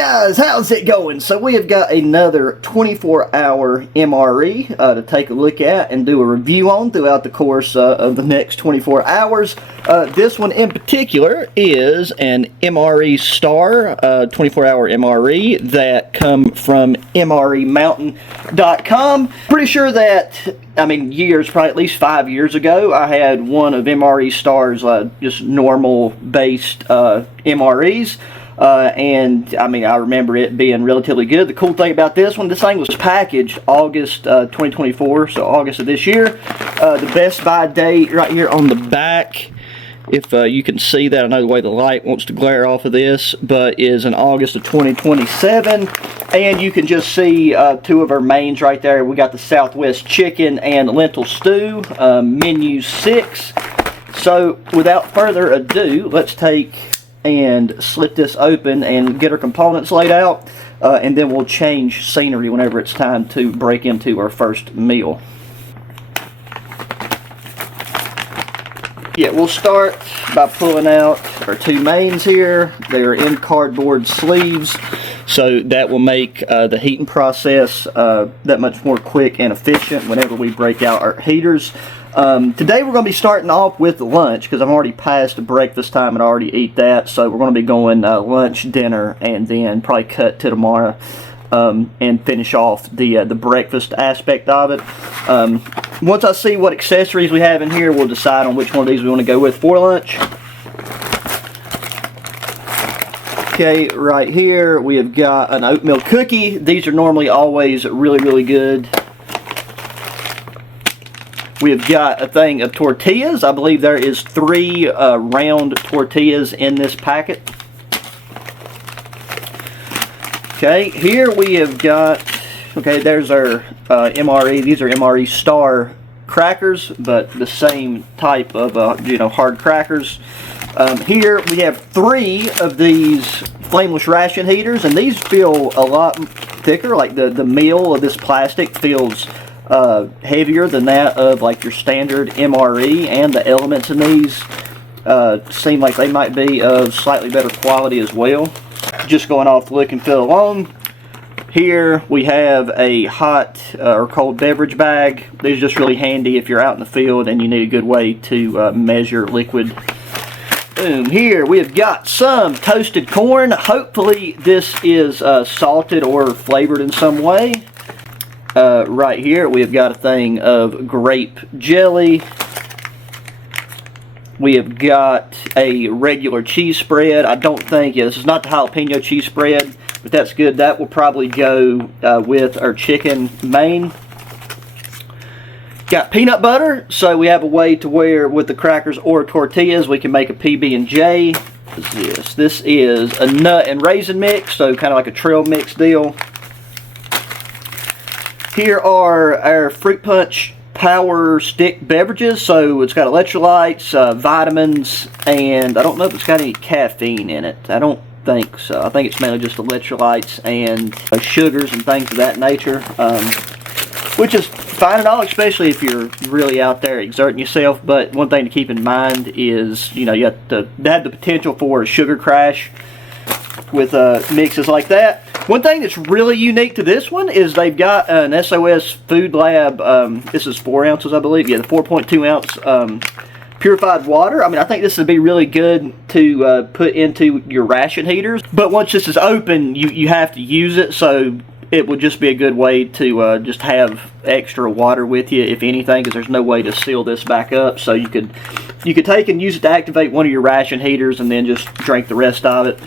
guys, how's it going? So we have got another 24-hour MRE to take a look at and do a review on throughout the course of the next 24 hours. This one in particular is an MRE Star 24-hour MRE that come from MREmountain.com. Pretty sure that, years, probably at least 5 years ago, I had one of MRE Star's just normal based MREs. And I remember it being relatively good. The cool thing about this one, this thing was packaged August 2024, so August of this year. The Best Buy date right here on the back, if you can see that, I know the way the light wants to glare off of this, but is in August of 2027. And you can just see two of our mains right there. We got the Southwest Chicken and Lentil Stew, menu 6. So without further ado, let's take and slip this open and get our components laid out, and then we'll change scenery whenever it's time to break into our first meal. Yeah, we'll start by pulling out our two mains here. They're in cardboard sleeves, so that will make the heating process that much more quick and efficient whenever we break out our heaters. Today we're going to be starting off with lunch because I'm already past breakfast time and I already eat that, so we're going to be going lunch, dinner, and then probably cut to tomorrow and finish off the breakfast aspect of it. Once I see what accessories we have in here, we'll decide on which one of these we want to go with for lunch. Okay, right here we have got an oatmeal cookie. These are normally always really good. We have got a thing of tortillas. I believe there is 3 round tortillas in this packet. Okay, here we have got, there's our MRE. These are MRE Star crackers, but the same type of, hard crackers. Here we have 3 of these flameless ration heaters, and these feel a lot thicker. Like the meal of this plastic feels heavier than that of like your standard MRE, and the elements in these seem like they might be of slightly better quality as well. Just going off the look and feel alone. Here we have a hot or cold beverage bag. These are just really handy if you're out in the field and you need a good way to measure liquid. Boom. Here we have got some toasted corn. Hopefully this is salted or flavored in some way. Right here we have got a thing of grape jelly. We have got a regular cheese spread. I don't think, this is not the jalapeno cheese spread, but that's good. That will probably go with our chicken main. Got peanut butter, so we have a way to where with the crackers or tortillas we can make a PB&J. What's this? This is a nut and raisin mix, so kind of like a trail mix deal. Here are our Fruit Punch Power Stick beverages. So it's got electrolytes, vitamins, and I don't know if it's got any caffeine in it. I don't think so. I think it's mainly just electrolytes and sugars and things of that nature, which is fine and all, especially if you're really out there exerting yourself. But one thing to keep in mind is, you have to have the potential for a sugar crash with mixes like that. One thing that's really unique to this one is they've got an SOS Food Lab, this is 4 ounces I believe, yeah, the 4.2 ounce purified water. I think this would be really good to put into your ration heaters, but once this is open you have to use it, so it would just be a good way to just have extra water with you if anything, because there's no way to seal this back up. So you could take and use it to activate one of your ration heaters and then just drink the rest of it.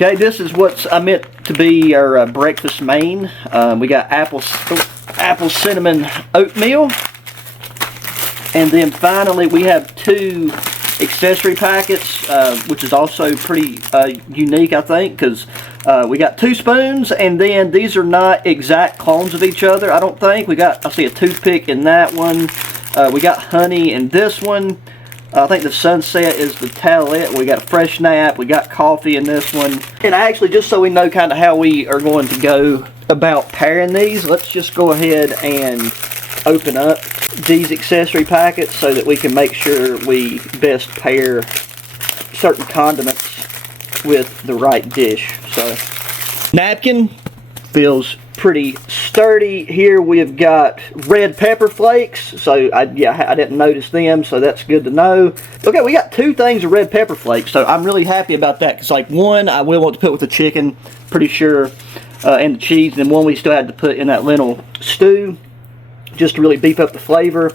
Okay, this is what's meant to be our breakfast main. We got apple cinnamon oatmeal, and then finally we have 2 accessory packets, which is also pretty unique, I think, because we got 2 spoons, and then these are not exact clones of each other, I don't think. I see a toothpick in that one. We got honey in this one. I think the Sunset is the towelette. We got a Fresh Nap. We got coffee in this one. And actually, just so we know kind of how we are going to go about pairing these, let's just go ahead and open up these accessory packets so that we can make sure we best pair certain condiments with the right dish. So, napkin feels pretty sturdy. Here we've got red pepper flakes. So I didn't notice them, so that's good to know. Okay, we got 2 things of red pepper flakes, so I'm really happy about that. Because like one I will want to put with the chicken, pretty sure, and the cheese, and then one we still had to put in that lentil stew, just to really beef up the flavor.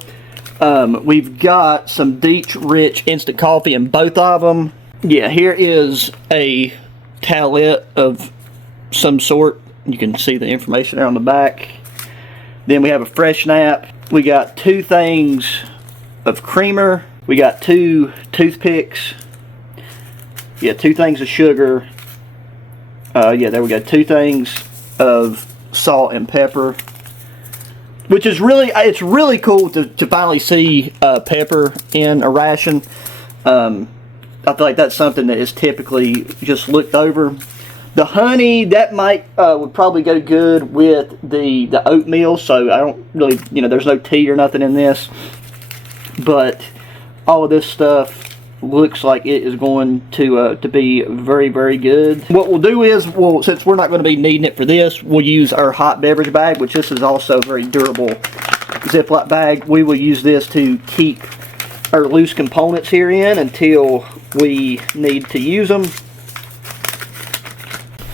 We've got some Deech Rich instant coffee in both of them. Yeah, here is a towelette of some sort. You can see the information there on the back. Then we have a fresh nap. We got 2 things of creamer. We got 2 toothpicks. Yeah, 2 things of sugar. Yeah, there we go. 2 things of salt and pepper. Which is really, it's really cool to finally see pepper in a ration. I feel like that's something that is typically just looked over. The honey, that might would probably go good with the oatmeal, so I don't really, there's no tea or nothing in this. But all of this stuff looks like it is going to be very, very good. What we'll do is, since we're not going to be needing it for this, we'll use our hot beverage bag, which this is also a very durable Ziploc bag. We will use this to keep our loose components here in until we need to use them.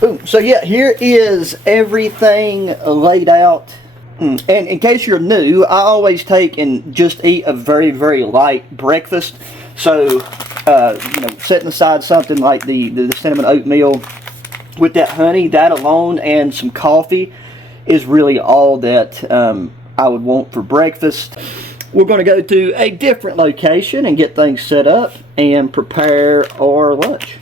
Boom. So yeah, here is everything laid out. And in case you're new, I always take and just eat a very, very light breakfast. So, setting aside something like the cinnamon oatmeal with that honey, that alone, and some coffee is really all that I would want for breakfast. We're going to go to a different location and get things set up and prepare our lunch.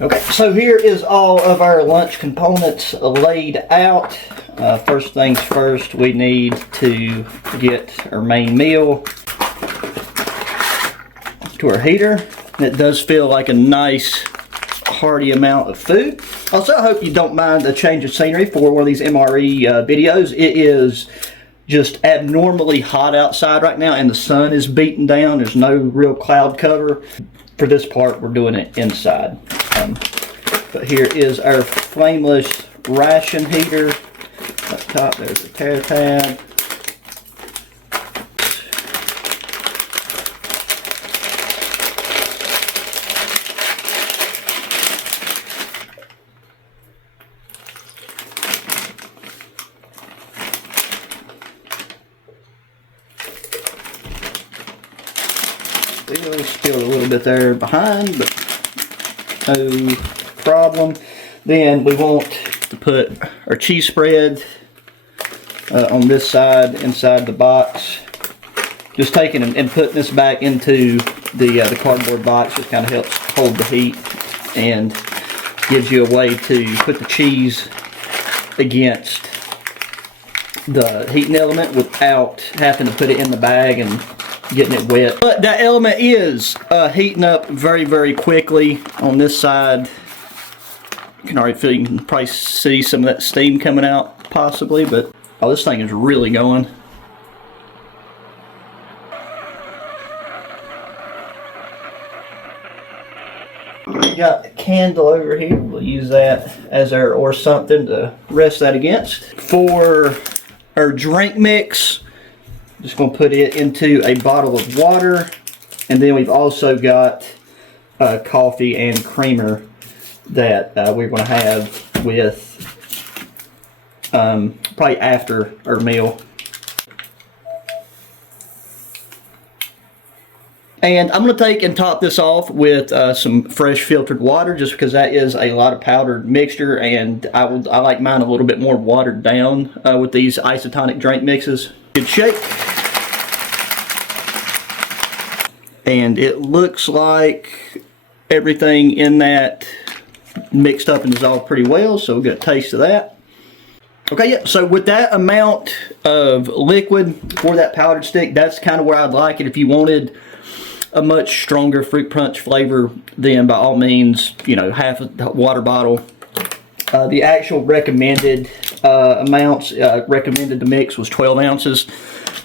Okay, so here is all of our lunch components laid out. First things first, we need to get our main meal to our heater. It does feel like a nice hearty amount of food. Also, I hope you don't mind a change of scenery for one of these MRE videos. It is just abnormally hot outside right now and the sun is beating down. There's no real cloud cover. For this part, we're doing it inside. But here is our flameless ration heater. Up top, there's the tear tab. Still a little bit there behind, but no problem. Then we want to put our cheese spread on this side inside the box. Just taking and putting this back into the cardboard box just kind of helps hold the heat and gives you a way to put the cheese against the heating element without having to put it in the bag and getting it wet. But that element is heating up very, very quickly on this side. You can already feel, you can probably see some of that steam coming out possibly, but oh, this thing is really going. We got a candle over here. We'll use that as our, or something to rest that against. For our drink mix, just going to put it into a bottle of water, and then we've also got coffee and creamer that we're going to have with probably after our meal. And I'm going to take and top this off with some fresh filtered water, just because that is a lot of powdered mixture, and I like mine a little bit more watered down with these isotonic drink mixes. Good shake. And it looks like everything in that mixed up and dissolved pretty well, so we'll get a taste of that. Okay, yeah, so with that amount of liquid for that powdered stick, that's kind of where I'd like it. If you wanted a much stronger fruit punch flavor, then by all means, half a water bottle. The actual recommended amounts. Recommended to mix was 12 ounces.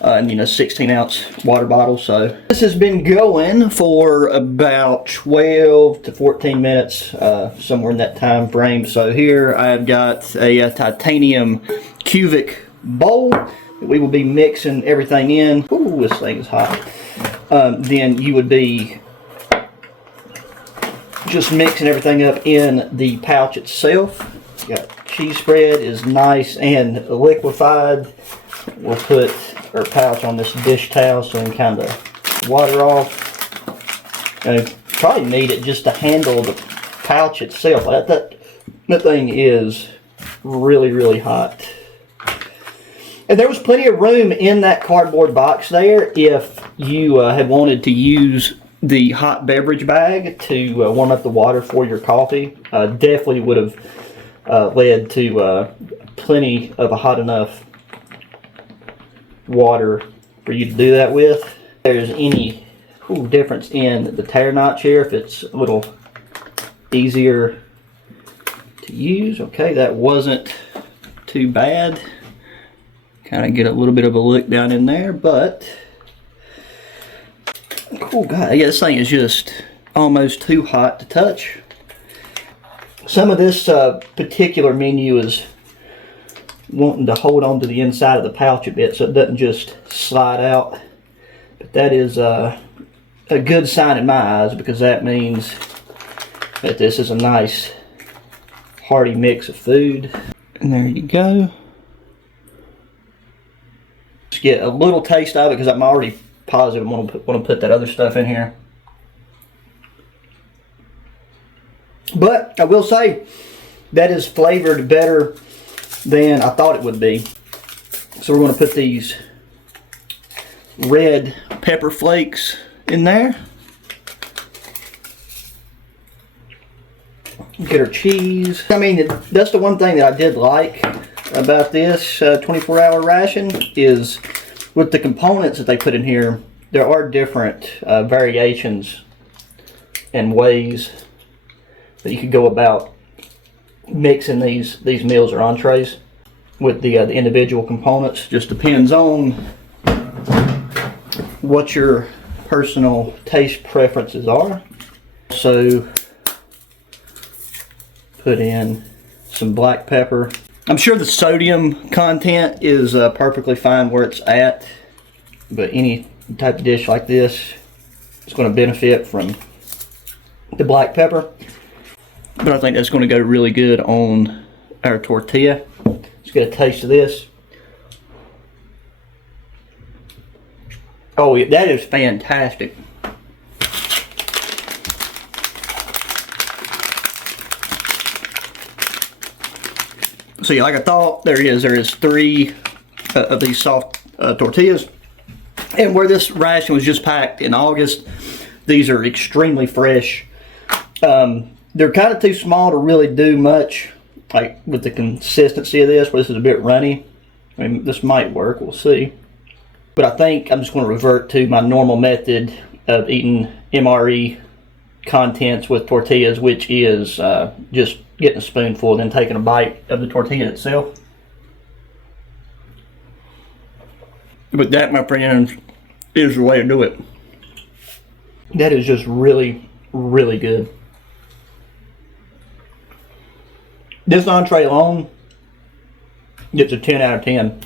And 16-ounce water bottle. So this has been going for about 12 to 14 minutes, somewhere in that time frame. So here I've got a titanium cubic bowl that we will be mixing everything in. Ooh, this thing is hot. Then you would be just mixing everything up in the pouch itself. Got cheese spread is nice and liquefied. We'll put our pouch on this dish towel so we can kind of water off. And you probably need it just to handle the pouch itself. That thing is really, really hot. And there was plenty of room in that cardboard box there if you had wanted to use the hot beverage bag to warm up the water for your coffee. Definitely would have led to plenty of a hot enough water for you to do that with. If there's any difference in the tare notch here, if it's a little easier to use. Okay, that wasn't too bad. Kind of get a little bit of a look down in there, but oh god, yeah, this thing is just almost too hot to touch. Some of this particular menu is wanting to hold on to the inside of the pouch a bit so it doesn't just slide out. But that is a good sign in my eyes, because that means that this is a nice hearty mix of food. And there you go. Just get a little taste of it, because I'm already positive I'm going to put that other stuff in here. But I will say that is flavored better than I thought it would be. So we're going to put these red pepper flakes in there. Get our cheese. I mean, that's the one thing that I did like about this 24-hour ration, is with the components that they put in here, there are different variations and ways that you could go about mixing these meals or entrees with the individual components. Just depends on what your personal taste preferences are. So put in some black pepper. I'm sure the sodium content is perfectly fine where it's at, but any type of dish like this is going to benefit from the black pepper. But I think that's going to go really good on our tortilla. Let's get a taste of this. Oh, that is fantastic. So yeah, like I thought, there is 3 of these soft tortillas. And where this ration was just packed in August, these are extremely fresh. They're kind of too small to really do much, like with the consistency of this, but this is a bit runny. I mean, this might work, we'll see. But I think I'm just going to revert to my normal method of eating MRE contents with tortillas, which is just getting a spoonful and then taking a bite of the tortilla itself. But that, my friends, is the way to do it. That is just really, really good. This entree alone gets a 10 out of 10.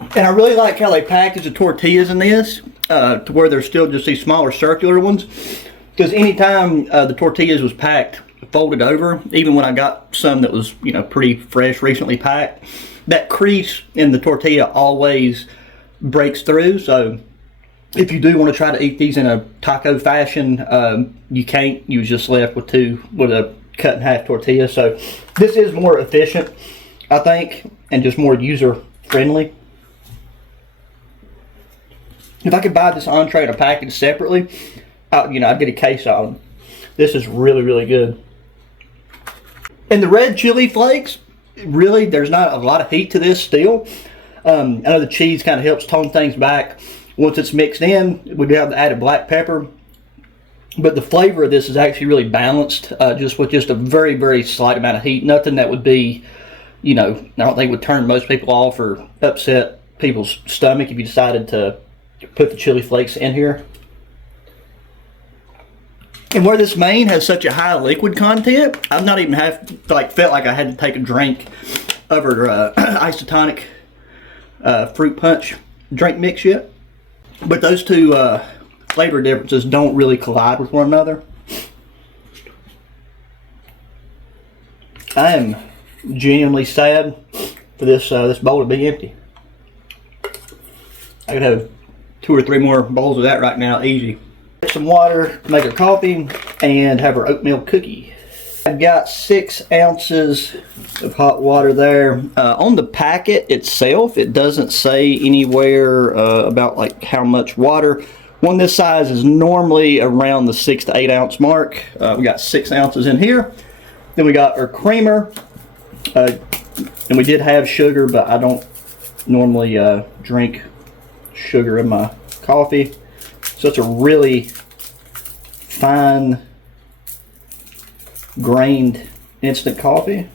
And I really like how they package the tortillas in this, to where they're still just these smaller circular ones. Because anytime the tortillas was packed, folded over, even when I got some that was, pretty fresh, recently packed, that crease in the tortilla always breaks through. So if you do want to try to eat these in a taco fashion, you can't. You're just left with a cut in half tortilla. So this is more efficient, I think, and just more user friendly. If I could buy this entree in a package separately, I'd get a case of them. This is really, really good. And the red chili flakes, really, there's not a lot of heat to this still. I know the cheese kind of helps tone things back. Once it's mixed in, we do have the added black pepper. but the flavor of this is actually really balanced, just with just a very, very slight amount of heat. Nothing that would be, you know, I don't think would turn most people off or upset people's stomach if you decided to put the chili flakes in here. And where this main has such a high liquid content, I've not even felt like I had to take a drink of her isotonic fruit punch drink mix yet. But those two flavor differences don't really collide with one another. I am genuinely sad for this bowl to be empty. I could have 2 or 3 more bowls of that right now, easy. Some water, make her coffee, and have her oatmeal cookie. I've got 6 ounces of hot water there. On the packet itself, it doesn't say anywhere about like how much water. One this size is normally around the 6 to 8 ounce mark. We got 6 ounces in here. Then we got our creamer, and we did have sugar, but I don't normally drink sugar in my coffee. So it's a really fine grained instant coffee.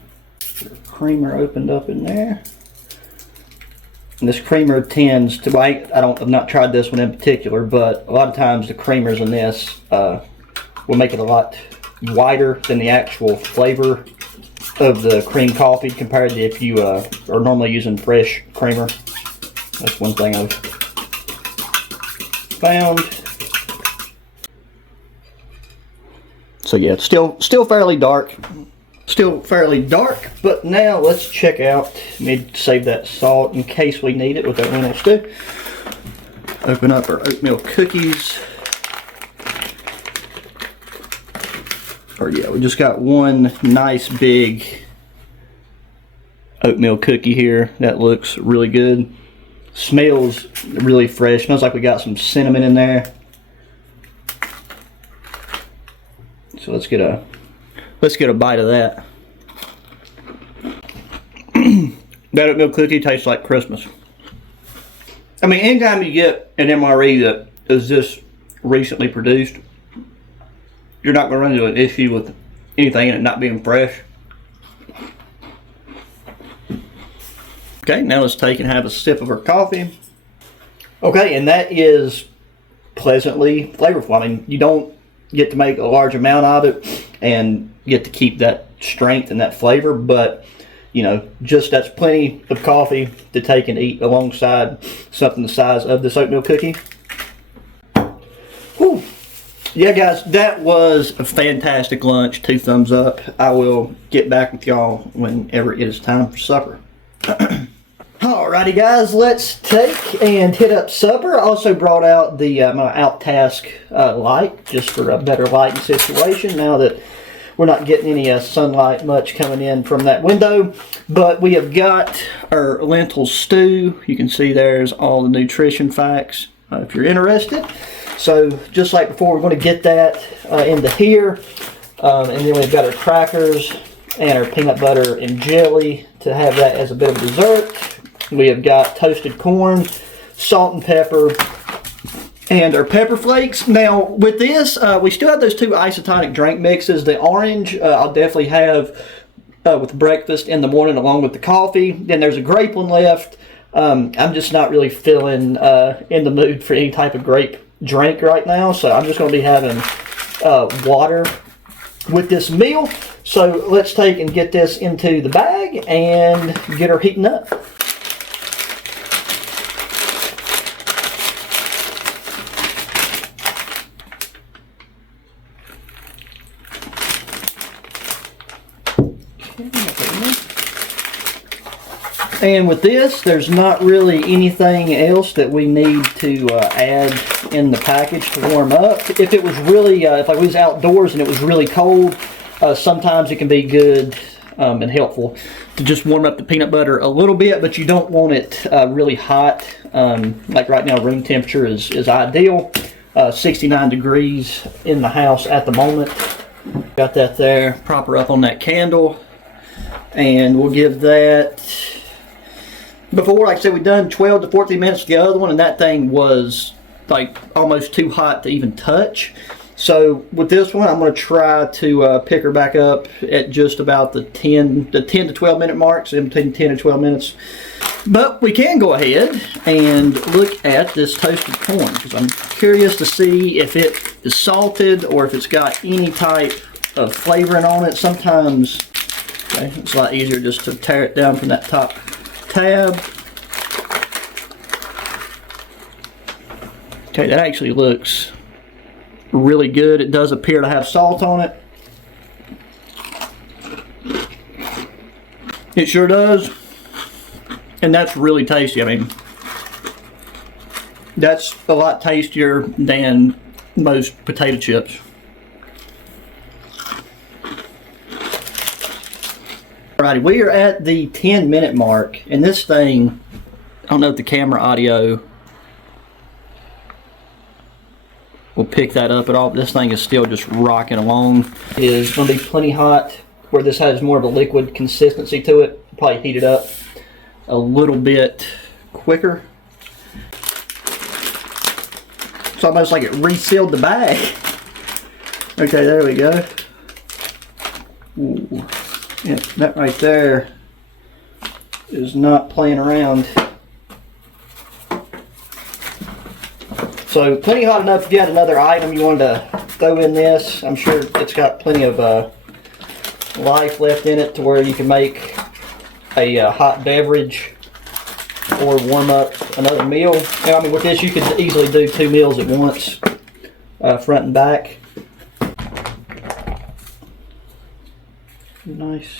Creamer opened up in there. And this creamer tends to, I've not tried this one in particular, but a lot of times the creamers in this will make it a lot whiter than the actual flavor of the cream coffee compared to if you are normally using fresh creamer. That's one thing I've found. So yeah, it's still fairly dark. Still fairly dark, but now let's check out. Need to save that salt in case we need it with that Reynolds stew. Open up our oatmeal cookies. Or yeah, we just got one nice big oatmeal cookie here. That looks really good. Smells really fresh. Smells like we got some cinnamon in there. So let's get a bite of that. That oatmeal cookie tastes like Christmas. I mean, anytime you get an MRE that is this recently produced, you're not going to run into an issue with anything in it not being fresh. Okay, now let's take and have a sip of our coffee. Okay, and that is pleasantly flavorful. I mean, you don't get to make a large amount of it and get to keep that strength and that flavor, but you know, just that's plenty of coffee to take and eat alongside something the size of this oatmeal cookie. Whew. Yeah guys, that was a fantastic lunch. 2 thumbs up. I will get back with y'all whenever it is time for supper. Alrighty guys, let's take and hit up supper. I also brought out the my OutTask light just for a better lighting situation now that we're not getting any sunlight much coming in from that window. But we have got our lentil stew. You can see there's all the nutrition facts if you're interested. So just like before, we're going to get that into here. And then we've got our crackers and our peanut butter and jelly to have that as a bit of a dessert. We have got toasted corn, salt and pepper, and our pepper flakes. Now with this, we still have those 2 isotonic drink mixes. The orange I'll definitely have with breakfast in the morning along with the coffee. Then there's a grape one left. I'm just not really feeling in the mood for any type of grape drink right now, so I'm just going to be having water with this meal. So let's take and get this into the bag and get her heating up. And with this, there's not really anything else that we need to add in the package to warm up. If it was really, if I was outdoors and it was really cold, sometimes it can be good and helpful to just warm up the peanut butter a little bit, but you don't want it really hot. Like right now, room temperature is ideal. 69 degrees in the house at the moment. Got that there. Prop her up on that candle. And we'll give that... Before, like I said, we've done 12 to 14 minutes with the other one, and that thing was like almost too hot to even touch. So with this one, I'm going to try to pick her back up at just about the 10 to 12 minute mark, so in between 10 and 12 minutes. But we can go ahead and look at this toasted corn, because I'm curious to see if it is salted or if it's got any type of flavoring on it. Sometimes, okay, it's a lot easier just to tear it down from that top tab. Okay, that actually looks really good. It does appear to have salt on it. It sure does. And that's really tasty. I mean, that's a lot tastier than most potato chips. Alrighty, we are at the 10-minute mark, and this thing, I don't know if the camera audio will pick that up at all, but this thing is still just rocking along. It is going to be plenty hot, where this has more of a liquid consistency to it. Probably heat it up a little bit quicker. It's almost like it resealed the bag. Okay, there we go. Ooh. Yeah, that right there is not playing around. So plenty hot enough if you had another item you wanted to throw in this. I'm sure it's got plenty of life left in it to where you can make a hot beverage or warm up another meal. I mean, with this you could easily do 2 meals at once, front and back. Nice.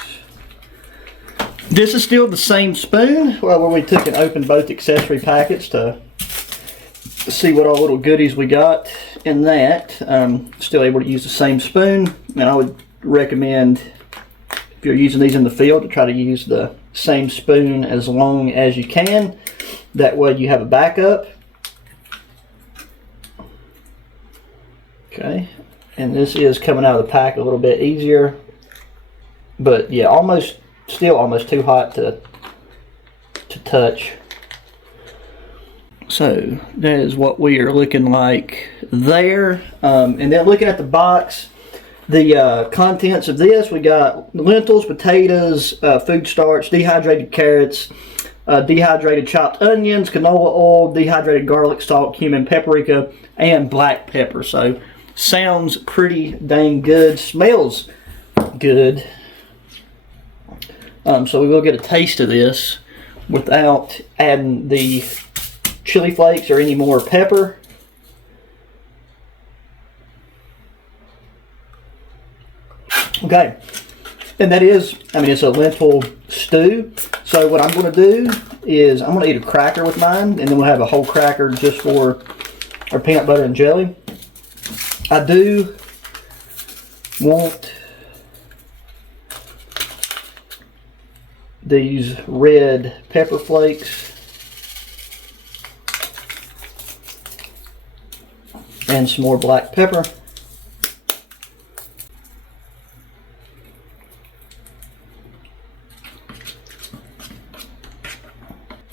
This is still the same spoon, well, where we took and opened both accessory packets to see what all little goodies we got in that. Still able to use the same spoon, and I would recommend, if you're using these in the field, to try to use the same spoon as long as you can. That way you have a backup. Okay, and this is coming out of the pack a little bit easier. But yeah, still almost too hot to touch. So that is what we are looking like there. And then looking at the box, the contents of this, we got lentils, potatoes, food starch, dehydrated carrots, dehydrated chopped onions, canola oil, dehydrated garlic, salt, cumin, paprika, and black pepper. So sounds pretty dang good. Smells good. So we will get a taste of this without adding the chili flakes or any more pepper. Okay, and that is, I mean, it's a lentil stew. So what I'm going to do is I'm going to eat a cracker with mine, and then we'll have a whole cracker just for our peanut butter and jelly. I do want these red pepper flakes and some more black pepper.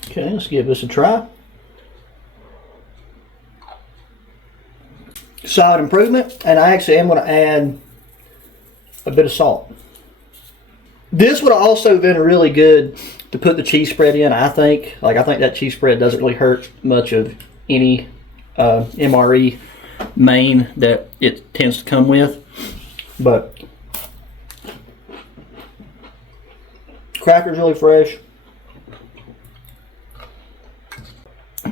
Okay, let's give this a try. Solid improvement, and I actually am going to add a bit of salt. This would have also been really good to put the cheese spread in, I think. I think that cheese spread doesn't really hurt much of any MRE main that it tends to come with. But cracker's really fresh.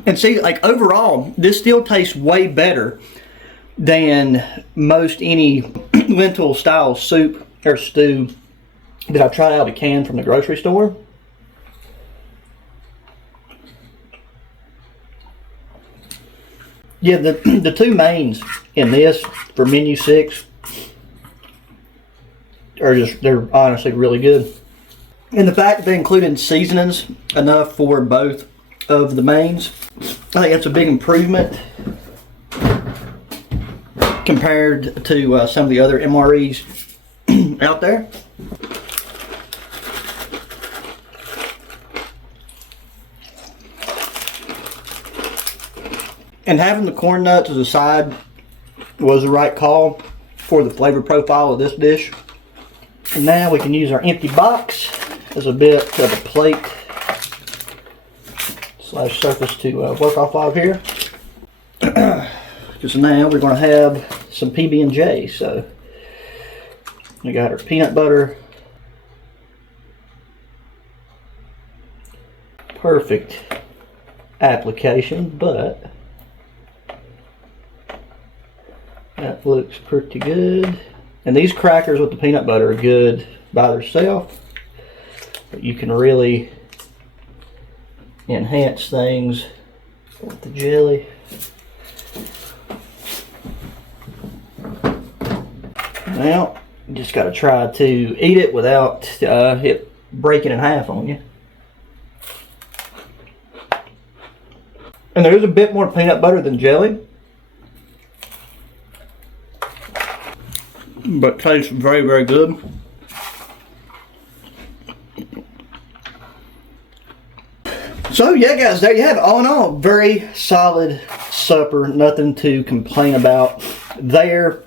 And see, like, overall, this still tastes way better than most any lentil style soup or stew that I've tried out of a can from the grocery store. Yeah, the two mains in this for menu 6 are they're honestly really good. And the fact that they included seasonings enough for both of the mains, I think that's a big improvement compared to some of the other MREs out there. And having the corn nuts as a side was the right call for the flavor profile of this dish. And now we can use our empty box as a bit of a plate slash surface to work off of here. Because now we're going to have some PB&J. So we got our peanut butter. Perfect application, but that looks pretty good. And these crackers with the peanut butter are good by themselves, but you can really enhance things with the jelly. Now, you just got to try to eat it without it breaking in half on you. And there is a bit more peanut butter than jelly, but tastes very, very good. So yeah, guys, there you have it. All in all, very solid supper. Nothing to complain about there.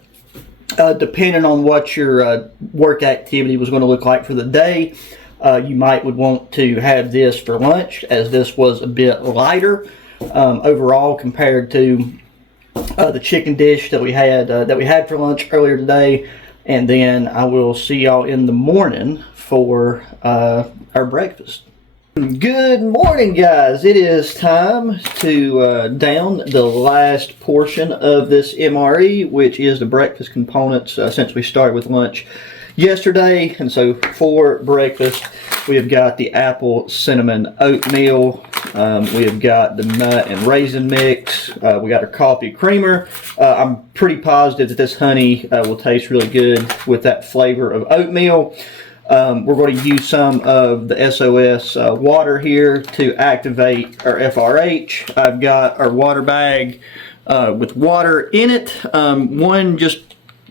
Depending on what your work activity was going to look like for the day, you would want to have this for lunch, as this was a bit lighter overall compared to the chicken dish that we had for lunch earlier today. And then I will see y'all in the morning for our breakfast. Good morning, guys. It is time to down the last portion of this MRE, which is the breakfast components, since we started with lunch yesterday. And so for breakfast, we have got the apple cinnamon oatmeal. We have got the nut and raisin mix. We got our coffee creamer. I'm pretty positive that this honey will taste really good with that flavor of oatmeal. We're going to use some of the SOS water here to activate our FRH. I've got our water bag with water in it. One just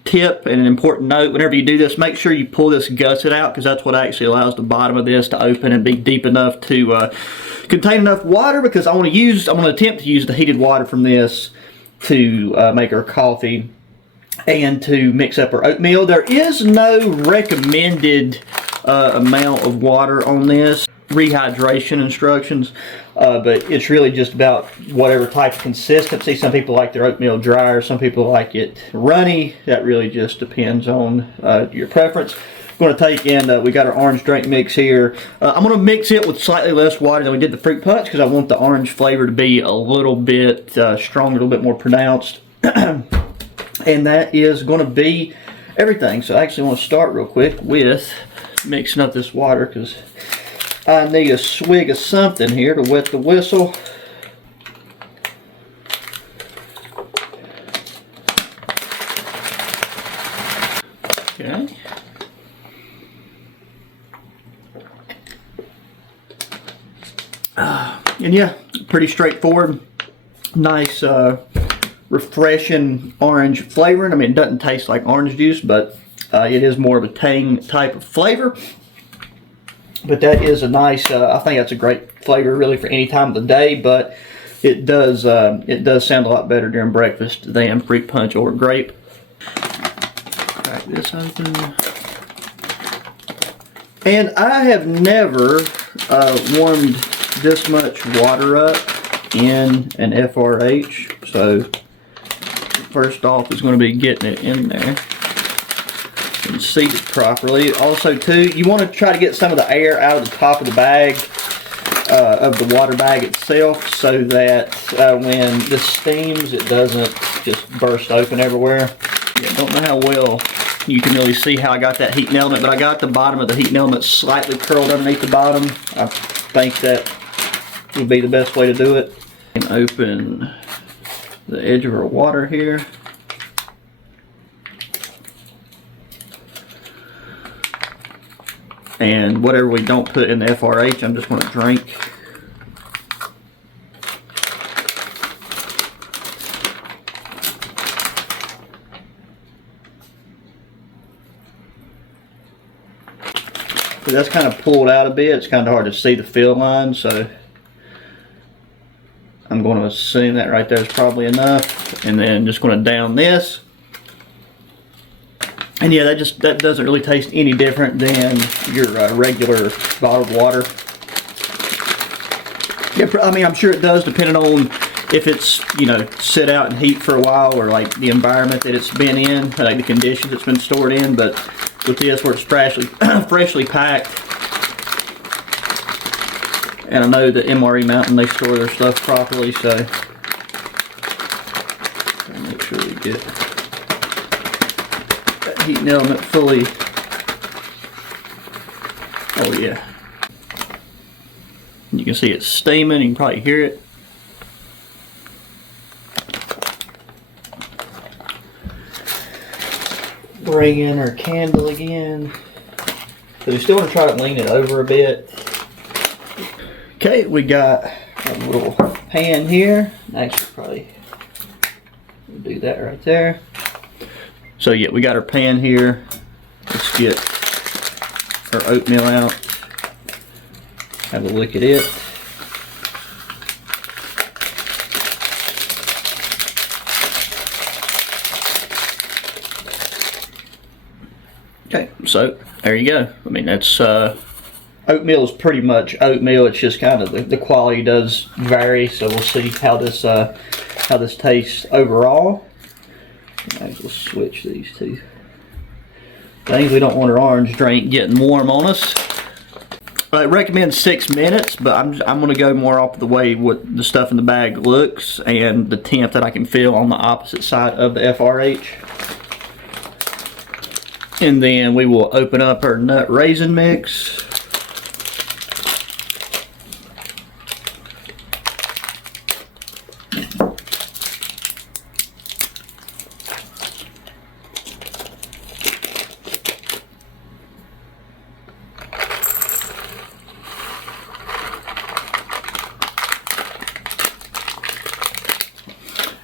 tip and an important note: whenever you do this, make sure you pull this gusset out, because that's what actually allows the bottom of this to open and be deep enough to contain enough water, because I'm going to attempt to use the heated water from this to make our coffee and to mix up our oatmeal. There is no recommended amount of water on this rehydration instructions, but it's really just about whatever type of consistency. Some people like their oatmeal drier, some people like it runny. That really just depends on your preference. I'm going to take in, we got our orange drink mix here. I'm going to mix it with slightly less water than we did the fruit punch, because I want the orange flavor to be a little bit stronger, a little bit more pronounced. And that is going to be everything. So I actually want to start real quick with mixing up this water, because I need a swig of something here to wet the whistle. Okay. And yeah, pretty straightforward. Nice, refreshing orange flavoring. I mean, it doesn't taste like orange juice, but it is more of a tang type of flavor. But that is a nice, I think that's a great flavor really for any time of the day, but it does sound a lot better during breakfast than fruit punch or grape. Crack this open. And I have never warmed this much water up in an FRH, so first off is going to be getting it in there and seated properly. Also too, you want to try to get some of the air out of the top of the bag, of the water bag itself, so that when this steams, it doesn't just burst open everywhere. Yeah, don't know how well you can really see how I got that heating element, but I got the bottom of the heating element slightly curled underneath the bottom. I think that would be the best way to do it. And open the edge of our water here. And whatever we don't put in the FRH, I'm just going to drink. So that's kind of pulled out a bit. It's kind of hard to see the fill line, so I'm going to assume that right there is probably enough. And then just going to down this. And yeah, that doesn't really taste any different than your regular bottled water. Yeah, I mean, I'm sure it does, depending on if it's, you know, sit out and heat for a while, or like the environment that it's been in, like the conditions it's been stored in. But with this, where it's freshly packed, and I know that MRE Mountain, they store their stuff properly, so make sure we get that heating element fully. Oh yeah. You can see it's steaming, you can probably hear it. Bring in our candle again. So we still want to try to lean it over a bit. Okay, we got a little pan here. Actually, probably do that right there. So yeah, we got our pan here. Let's get our oatmeal out. Have a look at it. Okay, so there you go. I mean, that's oatmeal is pretty much oatmeal. It's just kind of the quality does vary. So we'll see how this tastes overall. Might as well switch these two things. We don't want our orange drink getting warm on us. I recommend 6 minutes, but I'm going to go more off the way what the stuff in the bag looks and the temp that I can feel on the opposite side of the FRH. And then we will open up our nut raisin mix.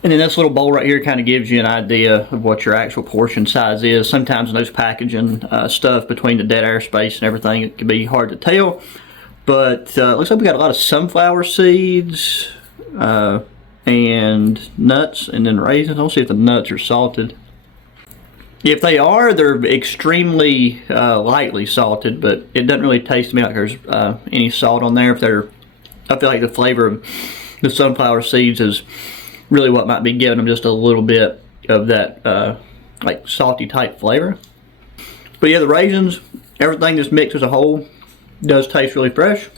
And then this little bowl right here kind of gives you an idea of what your actual portion size is. Sometimes in those packaging stuff between the dead air space and everything, it can be hard to tell. But it looks like we got a lot of sunflower seeds and nuts, and then raisins. I'll see if the nuts are salted. If they are, they're extremely lightly salted, but it doesn't really taste to me like there's any salt on there. I feel like the flavor of the sunflower seeds is really what might be giving them just a little bit of that like salty type flavor. But yeah, the raisins, everything that's mixed as a whole does taste really fresh.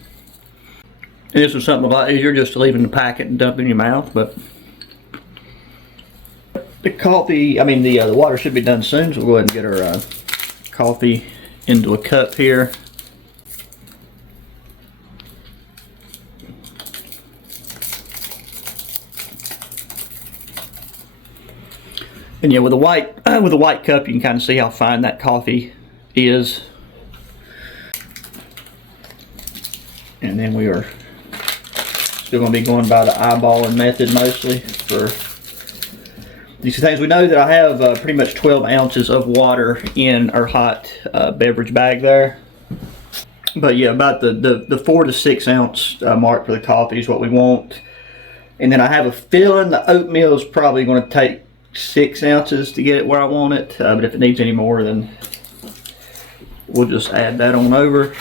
And this is something a lot easier just to leave in the packet and dump in your mouth. But the coffee, I mean the water should be done soon, so we'll go ahead and get our coffee into a cup here. And yeah, with a white cup, you can kind of see how fine that coffee is. And then we are still going to be going by the eyeballing method mostly for these things. We know that I have pretty much 12 ounces of water in our hot beverage bag there. But yeah, about the 4 to 6 ounce mark for the coffee is what we want. And then I have a feeling the oatmeal is probably going to take 6 ounces to get it where I want it, but if it needs any more, then we'll just add that on over.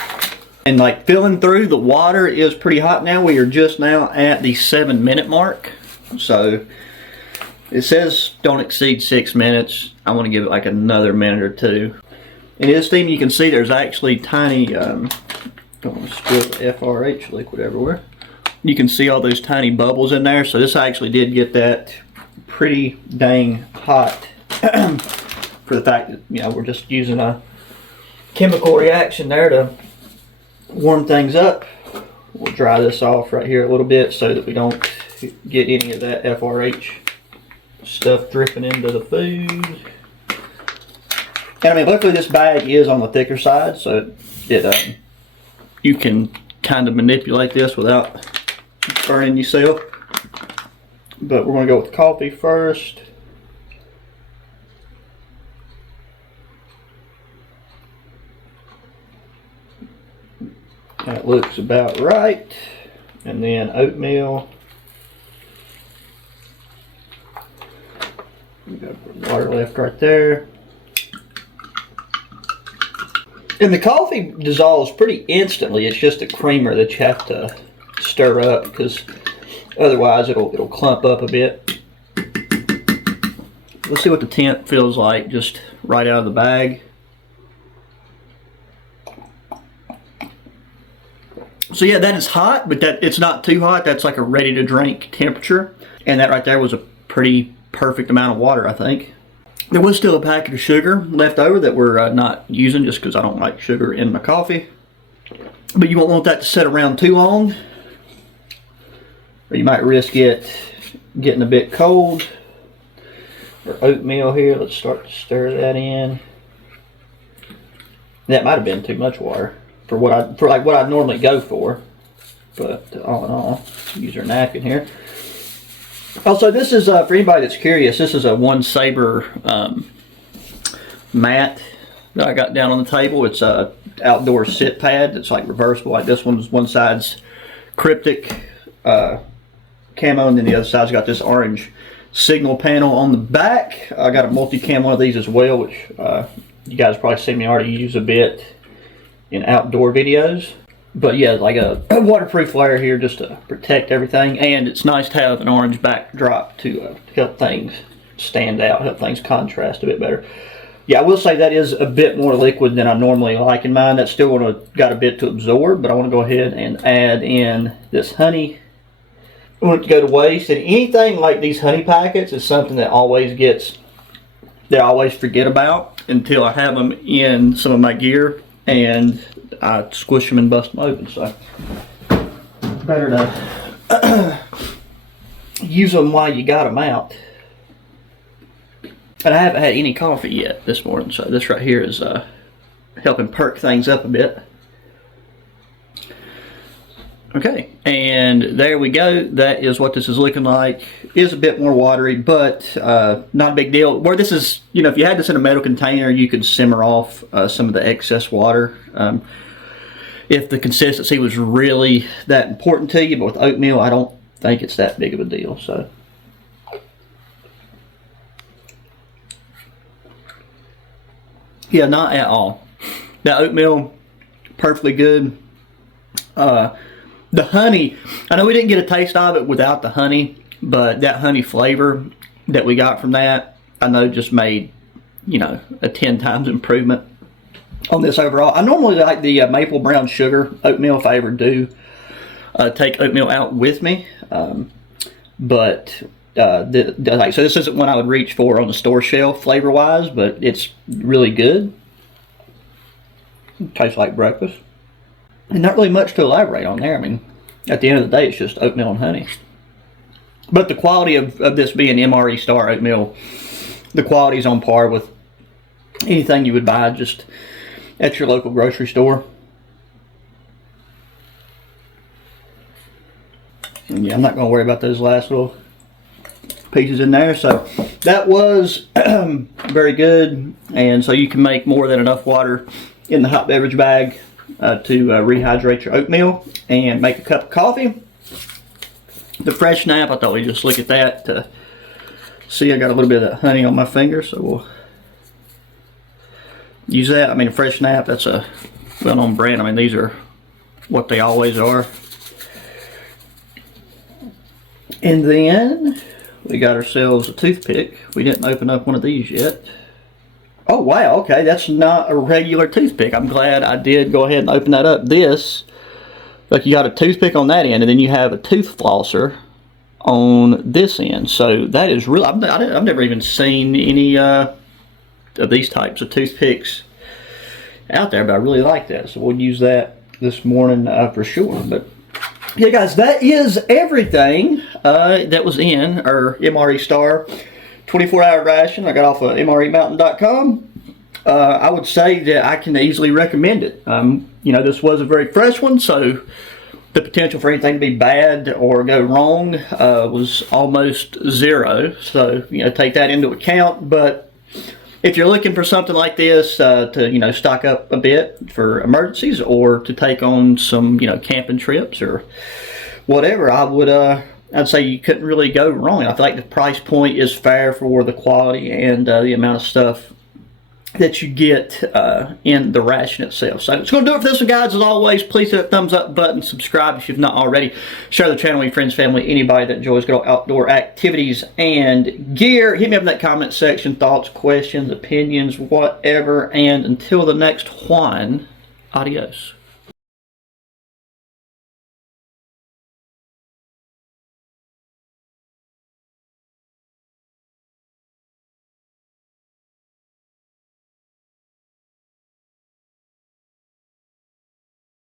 And like filling through, the water is pretty hot now. We are just now at the 7-minute mark, so it says don't exceed 6 minutes. I want to give it like another minute or two. And it is steaming. You can see there's actually tiny don't want to spill the FRH liquid everywhere. You can see all those tiny bubbles in there, so this actually did get that pretty dang hot for the fact that, you know, we're just using a chemical reaction there to warm things up. We'll dry this off right here a little bit so that we don't get any of that FRH stuff dripping into the food. And I mean, luckily this bag is on the thicker side, so you can kind of manipulate this without burning yourself. But we're going to go with coffee first. That looks about right. And then oatmeal. We got water left right there. And the coffee dissolves pretty instantly. It's just a creamer that you have to stir up because otherwise it'll clump up a bit. Let's see what the temp feels like just right out of the bag. So yeah, that is hot, but it's not too hot. That's like a ready to drink temperature. And that right there was a pretty perfect amount of water, I think. There was still a packet of sugar left over that we're not using just because I don't like sugar in my coffee. But you won't want that to sit around too long, or you might risk it getting a bit cold. Our oatmeal here, let's start to stir that in. That might have been too much water for what I normally go for. But all in all, let's use our napkin here. Also, this is, for anybody that's curious, this is a One Saber mat that I got down on the table. It's a outdoor sit pad that's like reversible. Like this one side's cryptic camo, and then the other side's got this orange signal panel on the back. I got a multi-cam one of these as well, which you guys probably see me already use a bit in outdoor videos. But yeah, like a waterproof layer here just to protect everything, and it's nice to have an orange backdrop to help things stand out, help things contrast a bit better. Yeah, I will say that is a bit more liquid than I normally like in mine. That's still got a bit to absorb, but I want to go ahead and add in this honey. I want it to go to waste, and anything like these honey packets is something that I always forget about until I have them in some of my gear, and I squish them and bust them open. So better to use them while you got them out. And I haven't had any coffee yet this morning, so this right here is helping perk things up a bit. Okay, and there we go. That is what this is looking like. It is a bit more watery, but not a big deal. Where this is, you know, if you had this in a metal container, you could simmer off some of the excess water. If the consistency was really that important to you, but with oatmeal, I don't think it's that big of a deal. So, yeah, not at all. The oatmeal, perfectly good. The honey, I know we didn't get a taste of it without the honey, but that honey flavor that we got from that, I know just made, you know, a 10 times improvement on this overall. I normally like the maple brown sugar oatmeal if I ever do take oatmeal out with me. So this isn't one I would reach for on the store shelf flavor wise, but it's really good. It tastes like breakfast. And not really much to elaborate on there. I mean, at the end of the day, it's just oatmeal and honey. But the quality of this being MRE Star oatmeal, the quality is on par with anything you would buy just at your local grocery store. And yeah, I'm not going to worry about those last little pieces in there. So that was very good. And so you can make more than enough water in the hot beverage bag to rehydrate your oatmeal and make a cup of coffee. The fresh snap, I thought we'd just look at that to see I got a little bit of honey on my finger, so we'll use that. I mean, a fresh snap, that's a well-known brand. I mean, these are what they always are. And then we got ourselves a toothpick. We didn't open up one of these yet. Oh wow, okay, that's not a regular toothpick. I'm glad I did go ahead and open that up. This, like, you got a toothpick on that end, and then you have a tooth flosser on this end. So that is really, I've never even seen any of these types of toothpicks out there, but I really like that. So we'll use that this morning for sure. But yeah, guys, that is everything that was in our MRE Star 24-hour ration I got off of MREmountain.com. I would say that I can easily recommend it. You know, this was a very fresh one, so the potential for anything to be bad or go wrong was almost zero. So, you know, take that into account. But if you're looking for something like this to, you know, stock up a bit for emergencies or to take on some, you know, camping trips or whatever, I'd say you couldn't really go wrong. I feel like the price point is fair for the quality and the amount of stuff that you get in the ration itself. So it's going to do it for this one, guys. As always, please hit that thumbs up button, subscribe if you've not already, share the channel with your friends, family, anybody that enjoys good outdoor activities and gear. Hit me up in that comment section, thoughts, questions, opinions, whatever, and until the next one, adios.